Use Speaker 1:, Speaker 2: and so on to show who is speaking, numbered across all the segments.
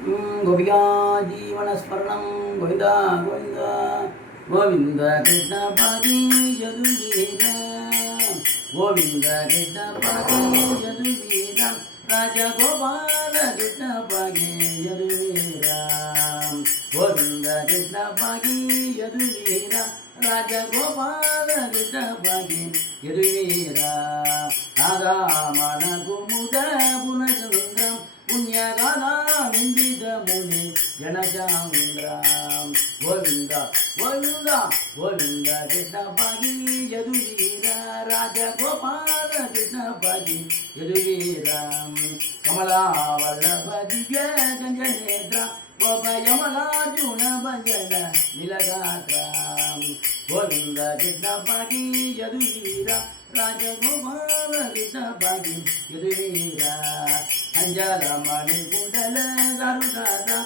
Speaker 1: கோபிகா ஜீவனஸ்மரணம் கோவிந்தா கோவிந்தா. கோவிந்த கிருஷ்ண பதி யதுவீர. கோவிந்த கிருஷ்ண பதி யதுவீரம் ராஜகோபால கிருஷ்ண பகே யதுவீரம் கோவிந்த கிருஷ்ண பகே யதுவீரம் ராஜகோபால கிருஷ்ண பகே ராதாமண ராம். ஒழுங்கா ஒழுங்கா ஒழுங்கா கிருஷ்ண பாகி எதுவீரா ராஜகோபால கிருஷ்ண பாகி எதுவீராம் கமலா வல்லபதி கஞ்சநேத்ரா கோபயமலார்ஜுன பஞ்சன நிலகாத்ராம் ஒழுங்கா கிருஷ்ண பாகி எதுவீரா ராஜகுமார கிருஷ்ணபாகி எதுவீரா அஞ்சலமணி குடல சருதாதா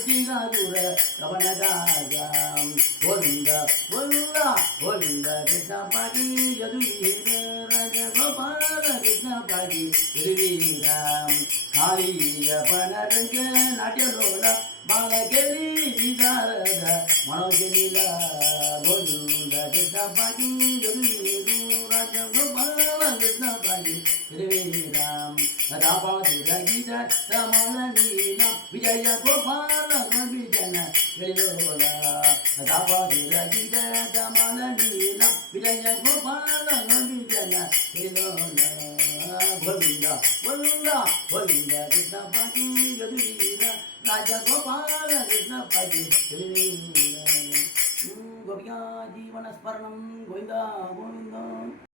Speaker 1: கானூர முட்டி காதுர கவனகாஜாம் கோவிந்த கோவிந்தா கோவிந்த கிருஷ்ணபாடி யதுவீர ராஜகோபால கிருஷ்ணபாடி யதுவீராம் காளிய பனரங்க நாட்டியலோல பாலகெலி விதாரத மனோகெலில கோவிந்த கிருஷ்ணபாடி யதுவீரு ராஜகோபால கிருஷ்ணபாடி யதுவீராம் ராபாதி ரகித ரமண நீலம் விஜய கோபால விஜன எழிலோல ராபாதி ரகித ரமண நீலம் விஜய கோபால விஜன எழிலோல கோவிந்த கோவிந்த கோவிந்த கிருஷ்ண பாட்டி யதுவீர ராஜ கோபால கிருஷ்ண பாட்டி யதுவீர கோபிகா